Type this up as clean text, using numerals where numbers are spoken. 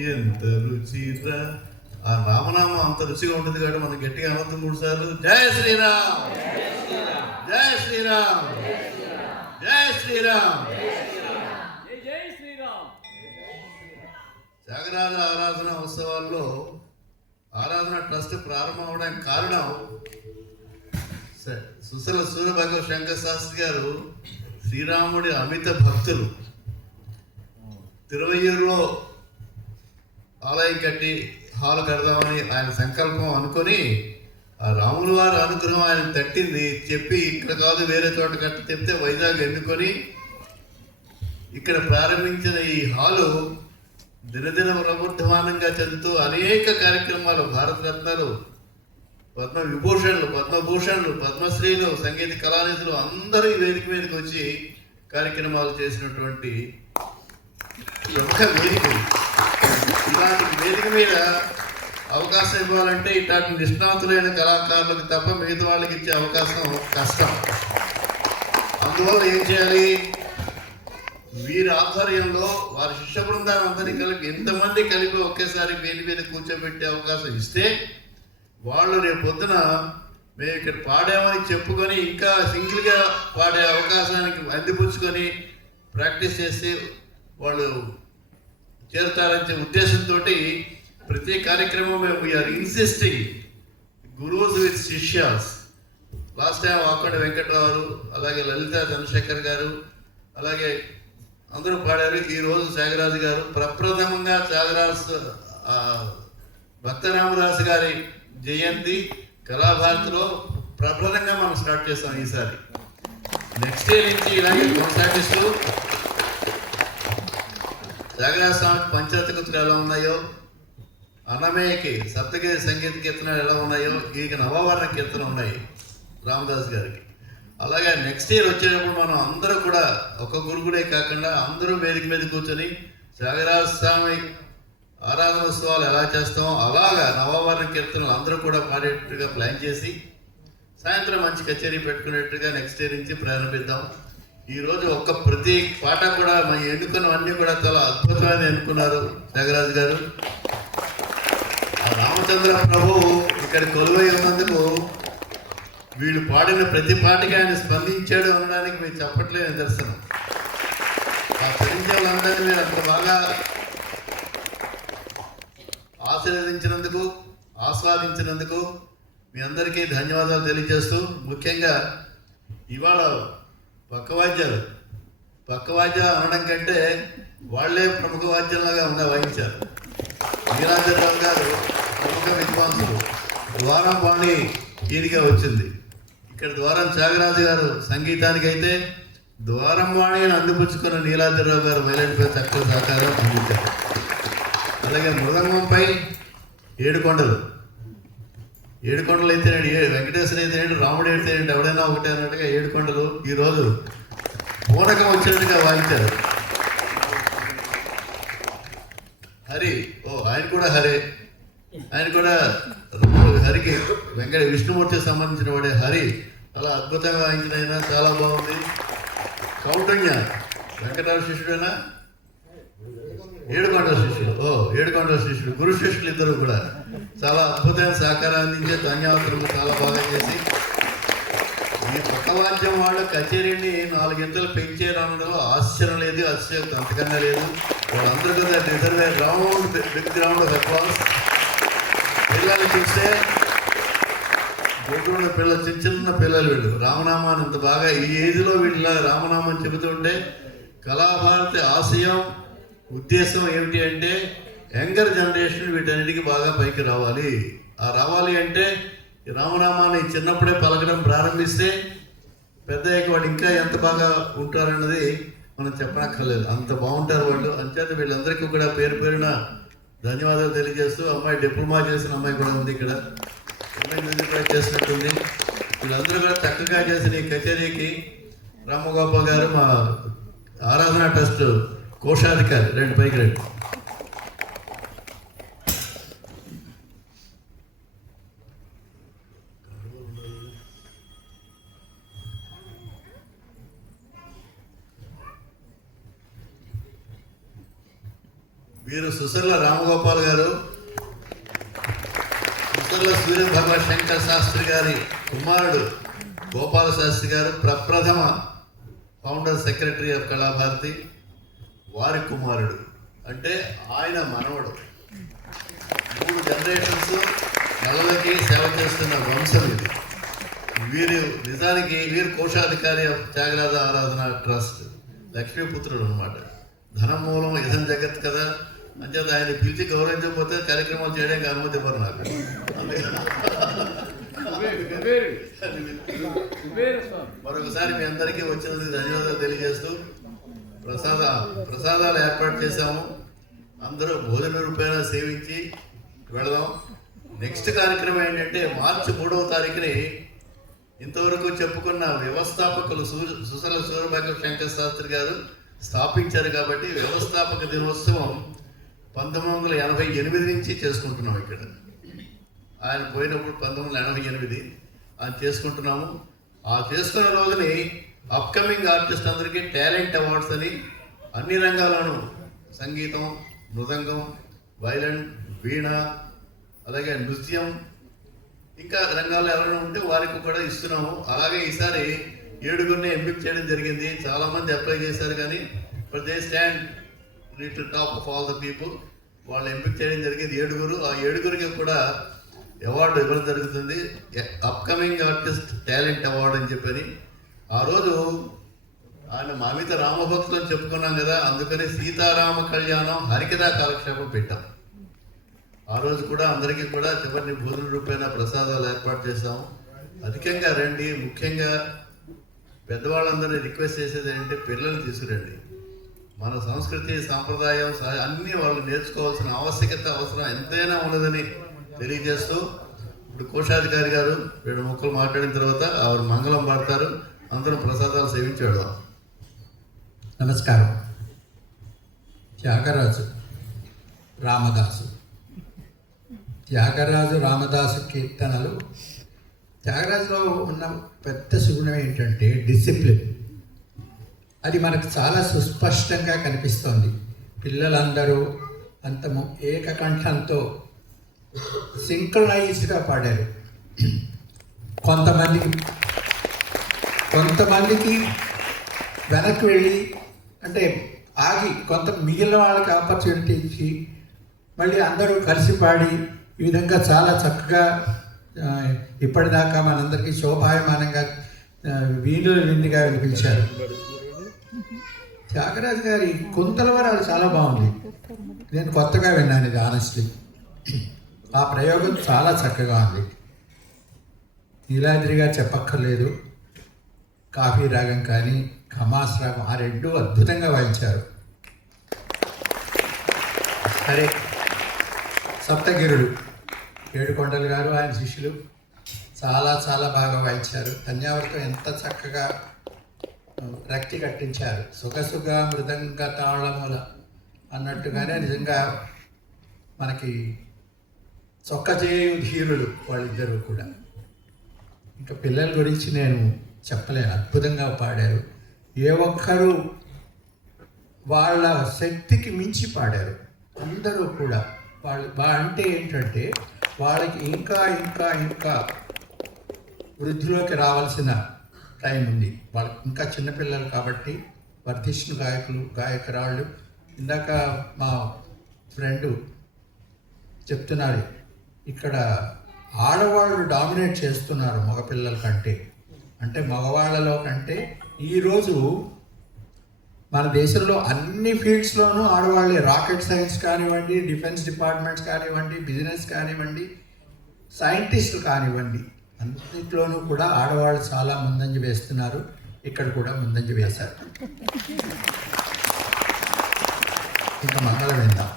ఎంత రుచిరా. ఆ రామనామం అంత రుచిగా ఉంటుంది కాబట్టి మనం గట్టిగా అనొద్దు 3 సార్లు. జై శ్రీరామ్, జై శ్రీరామ్, జై శ్రీరామ్. త్యాగరాజ ఆరాధన ఉత్సవాల్లో ఆరాధన ట్రస్ట్ ప్రారంభం అవడానికి కారణం సుశల సూర్యభగవ శంకర శాస్త్రి గారు శ్రీరాముడి అమిత భక్తులు. తిరువయ్యూరులో ఆలయం కట్టి హాలు కడదామని ఆయన సంకల్పం అనుకొని ఆ రాముల వారి అనుగ్రహం ఆయన తట్టింది. చెప్పి ఇక్కడ కాదు వేరే చోట కట్టి చెప్తే వైజాగ్ ఎన్నుకొని ఇక్కడ ప్రారంభించిన ఈ హాలు దినదిన ప్రబుద్ధమానంగా చెందుతూ అనేక కార్యక్రమాలు, భారతరత్నాలు, పద్మభూషణులు, పద్మశ్రీలు, సంగీత కళానిధులు అందరూ ఈ వేదిక మీదకి వచ్చి కార్యక్రమాలు చేసినటువంటి ప్రముఖ వేదిక. ఇలాంటి వేదిక మీద అవకాశం ఇవ్వాలంటే ఇట్లాంటి నిష్ణాతులైన కళాకారులకు తప్ప మిగతా వాళ్ళకి ఇచ్చే అవకాశం కష్టం. అందువల్ల ఏం చేయాలి? వీరి ఆధ్వర్యంలో వారి శిష్య బృందాన్ని అందరినీ కలిపి ఎంతమంది కలిపి ఒకేసారి వేది మీద కూర్చోబెట్టే అవకాశం ఇస్తే వాళ్ళు రేపు పొద్దున మేము ఇక్కడ పాడామని చెప్పుకొని ఇంకా సింగిల్గా పాడే అవకాశానికి అందిపుచ్చుకొని ప్రాక్టీస్ చేసి వాళ్ళు చేరుతారనే ఉద్దేశంతో ప్రతి కార్యక్రమం మేము we are insisting gurus with shishyas. Last time వాకండ వెంకట్రావు, అలాగే లలిత చంద్రశేఖర్ గారు, అలాగే అందరూ పాడారు. ఈరోజు త్యాగరాజు గారు ప్రప్రథమంగా త్యాగరాజు భక్తరామదాసు గారి జయంతి కళాభారతిలో ప్రప్రథంగా మనం స్టార్ట్ చేస్తాం ఈసారి. నెక్స్ట్ ఇయర్ నుంచి ఇలాగే కొనసాగిస్తూ త్యాగరాజ స్వామికి పంచరత్న ఎలా ఉన్నాయో, అన్నమయ్యకి సప్తగిరి సంగీత కీర్తనలు ఎలా ఉన్నాయో, ఈయన నవవర్ణ కీర్తన ఉన్నాయి రామదాస్ గారికి. అలాగే నెక్స్ట్ ఇయర్ వచ్చేటప్పుడు మనం అందరూ కూడా ఒక గురుగుడే కాకుండా అందరూ వేదిక మీద కూర్చొని త్యాగరాజ స్వామి ఆరాధనోత్సవాలు ఎలా చేస్తామో అలాగా నవవర్ణ కీర్తనలు అందరూ కూడా పాడేట్టుగా ప్లాన్ చేసి సాయంత్రం మంచి కచేరీ పెట్టుకునేట్టుగా నెక్స్ట్ ఇయర్ నుంచి ప్రారంభిద్దాం. ఈరోజు ప్రతి పాట కూడా మనం ఎన్నుకున్నవన్నీ కూడా చాలా అద్భుతమైన ఎన్నుకున్నారు త్యాగరాజు గారు. రామచంద్ర ప్రభు ఇక్కడ కొలువై ఉన్నందుకు వీళ్ళు పాడిన ప్రతి పాటకి ఆయన స్పందించాడు అనడానికి మీరు చెప్పట్లేదు నిదర్శనం. ఆ స్పందించే వాళ్ళందరినీ మీరు అంత బాగా ఆశీర్వదించినందుకు, ఆస్వాదించినందుకు మీ అందరికీ ధన్యవాదాలు తెలియజేస్తూ, ముఖ్యంగా ఇవాళ పక్కవాద్యాలు అనడం కంటే వాళ్లే ప్రముఖ వాద్యంలాగా వాయించారు. నీలాంజనరావు గారు ప్రముఖ విద్వాంసులు. ద్వారం బాణి ఈయనగా వచ్చింది. ఇక్కడ ద్వారం త్యాగరాజు గారు సంగీతానికి అయితే ద్వారం వాణిని అందిపుచ్చుకున్న నీలాంజనరావు గారు మైలాడిపై చక్కగా సహకారం అందించారు. అలాగే మృదంగంపై ఏడుకొండలు అయితే వెంకటేశ్వర అయితే రాముడు అయితే ఎవడైనా ఒకటే అన్నట్టుగా ఏడుకొండలు ఈరోజు పూనకం వచ్చినట్టుగా వాయించారు. హరి ఆయన కూడా ఆయన కూడా హరికి విష్ణుమూర్తికి సంబంధించిన వాడే హరి. అలా అద్భుతంగా వాయించిన ఆయన చాలా బాగుంది. కౌటన్య వెంకటరావు శిష్యుడైనా ఏడుకొండల శిష్యుడు గురు శిష్యులు ఇద్దరు కూడా చాలా అద్భుతమైన సహకారం అందించే ధన్యవాదాలు చాలా బాగా చేసి ఈ పక్కవాద్యం వాళ్ళు కచేరీని 4 గంటలు పెంచారు అనడంలో ఆశ్చర్యం లేదు, అతిశయోక్తి అంతకన్నా లేదు. వాళ్ళందరూ కదా deserve round big ground of applause. పిల్లలు చూస్తే చిన్న పిల్లలు వీళ్ళు రామనామాన్ని ఇంత బాగా ఈ ఏజ్లో వీళ్ళ రామనామం చెబుతుంటే కళాభారతి ఆశయం ఉద్దేశం ఏమిటి అంటే యంగర్ జనరేషన్ వీటన్నిటికీ బాగా పైకి రావాలి. రావాలి అంటే రామనామాన్ని చిన్నప్పుడే పలకడం ప్రారంభిస్తే పెద్ద వాడు ఇంకా ఎంత బాగా ఉంటారన్నది మనం చెప్పనక్కర్లేదు. అంత బాగుంటారు వాళ్ళు. అంచేత వీళ్ళందరికీ కూడా పేరు పేరున ధన్యవాదాలు తెలియజేస్తూ, అమ్మాయి డిప్లొమా చేసిన అమ్మాయి కూడా ఉంది ఇక్కడ, అమ్మాయి మ్యూజిక్ కూడా చేసినట్టుంది. వీళ్ళందరూ కూడా చక్కగా చేసిన ఈ కచేరీకి రామగోపాల్ గారు మా ఆరాధన ట్రస్ట్ కోశాధికారి, రెండు పైకి రండి. వీరు సుసర్ల రామగోపాల్ గారు, సుసర్ల సూర్య భగవత్ శంకర్ శాస్త్రి గారి కుమారుడు గోపాల శాస్త్రి గారు, ప్రప్రథమ ఫౌండర్ సెక్రటరీ ఆఫ్ కళాభారతి, వారి కుమారుడు, అంటే ఆయన మనవడు. 3 జనరేషన్స్ కళలకి సేవ చేస్తున్న వంశం ఇది. వీరు కోశాధికారి ఆఫ్ త్యాగరాజ ఆరాధన ట్రస్ట్, లక్ష్మీపుత్రుడు అనమాట. ధనం మూలం ఇదం జగత్ కదా, అంచేత ఆయన పిలిచి గౌరవించకపోతే కార్యక్రమాలు చేయడానికి అనుమతి ఇవ్వరు నాకు. మరొకసారి మీ అందరికీ వచ్చినందుకు ధన్యవాదాలు తెలియజేస్తూ ప్రసాదాలు ఏర్పాటు చేశాము. అందరూ భోజన రూపాయలు సేవించి వెళదాం. నెక్స్ట్ కార్యక్రమం ఏంటంటే మార్చి 3వ తారీఖుని ఇంతవరకు చెప్పుకున్న వ్యవస్థాపకులు సుసల సూర్యభగవ శంకర్ శాస్త్రి గారు స్థాపించారు కాబట్టి వ్యవస్థాపక దినోత్సవం 1988 నుంచి చేసుకుంటున్నాం. ఇక్కడ ఆయన పోయినప్పుడు 1988 ఆయన చేసుకుంటున్నాము. ఆ చేసుకున్న రోజుని అప్కమింగ్ ఆర్టిస్ట్ అందరికీ టాలెంట్ అవార్డ్స్ అని అన్ని రంగాల్లోనూ సంగీతం, మృదంగం, వైలన్, వీణ, అలాగే నృత్యం, ఇంకా రంగాల్లో ఎవరైనా ఉంటే వారికి కూడా ఇస్తున్నాము. అలాగే ఈసారి 7గురిని ఎంపిక చేయడం జరిగింది. చాలామంది అప్లై చేశారు కానీ but they stand little top of all the people. వాళ్ళు ఎంపిక చేయడం జరిగింది 7గురు. ఆ 7గురికి కూడా అవార్డు ఇవ్వడం జరుగుతుంది, అప్కమింగ్ ఆర్టిస్ట్ టాలెంట్ అవార్డు అని చెప్పని. ఆ రోజు ఆయన మామిత రామభక్తులు అని చెప్పుకున్నాం కదా, అందుకని సీతారామ కళ్యాణం హరికథా కాలక్షేపం పెట్టాం. ఆ రోజు కూడా అందరికీ కూడా చివరిని భోజన రూపేణ ప్రసాదాలు ఏర్పాటు చేశాము. అధికంగా రండి. ముఖ్యంగా పెద్దవాళ్ళందరినీ రిక్వెస్ట్ చేసేది ఏంటంటే పిల్లల్ని తీసుకురండి. మన సంస్కృతి, సాంప్రదాయం అన్నీ వాళ్ళు నేర్చుకోవాల్సిన అవసరం ఎంతైనా ఉన్నదని తెలియజేస్తూ, ఇప్పుడు కోశాధికారి గారు 2 ముక్కలు మాట్లాడిన తర్వాత ఆవిడ మంగళం పాడతారు. అందరం ప్రసాదాలు సేవించి వెళ్దాం. నమస్కారం. త్యాగరాజు రామదాసు కీర్తనలు. త్యాగరాజులో ఉన్న పెద్ద సుగుణం ఏంటంటే డిసిప్లిన్. అది మనకు చాలా సుస్పష్టంగా కనిపిస్తోంది. పిల్లలందరూ అంతము ఏకకంఠంతో సింక్రనైజ్డ్గా పాడారు. కొంతమందికి వెనక్కి వెళ్ళి అంటే ఆగి మిగిలిన వాళ్ళకి ఆపర్చునిటీ ఇచ్చి మళ్ళీ అందరూ కలిసి పాడి ఈ విధంగా చాలా చక్కగా ఇప్పటిదాకా మనందరికీ శోభాయమానంగా విందుగా వినిపించారు. త్యాగరాజు గారి కుంతలవరాలు చాలా బాగుంది. నేను కొత్తగా విన్నాను ఇది ఆనెస్ట్లీ. ఆ ప్రయోగం చాలా చక్కగా ఉంది. నీలాద్రిగా చెప్పక్కర్లేదు. కాఫీ రాగం కానీ ఖమాస్ రాగం, ఆ 2 అద్భుతంగా వాయించారు. సరే, సప్తగిరుడు ఏడుకొండలు గారు ఆయన శిష్యులు చాలా చాలా బాగా వాయించారు. ధన్యావరితో ఎంత చక్కగా రక్తి కట్టించారు. సుగసుగ మృదంగ తాళముల అన్నట్టుగానే నిజంగా మనకి చొక్కచేయు ధీరులు వాళ్ళిద్దరూ కూడా. ఇంకా పిల్లల గురించి నేను చెప్పలేను, అద్భుతంగా పాడారు. ఏ ఒక్కరూ వాళ్ళ శక్తికి మించి పాడారు. అందరూ కూడా అంటే ఏంటంటే వాళ్ళకి ఇంకా ఇంకా ఇంకా వృద్ధిలోకి రావాల్సిన టైం ఉంది. వాళ్ళకి ఇంకా చిన్నపిల్లలు కాబట్టి వర్ధిష్ణు గాయకురాళ్ళు. ఇందాక మా ఫ్రెండు చెప్తున్నారు, ఇక్కడ ఆడవాళ్ళు డామినేట్ చేస్తున్నారు మగపిల్లల కంటే. అంటే మగవాళ్ళలో కంటే ఈరోజు మన దేశంలో అన్ని ఫీల్డ్స్లోనూ ఆడవాళ్ళే. రాకెట్ సైన్స్ కానివ్వండి, డిఫెన్స్ డిపార్ట్మెంట్స్ కానివ్వండి, బిజినెస్ కానివ్వండి, సైంటిస్టులు కానివ్వండి, అన్నింటిలోనూ కూడా ఆడవాళ్ళు చాలా ముందంజ వేస్తున్నారు. ఇక్కడ కూడా ముందంజ వేశారు. ఇంకా మంగళం విందాం.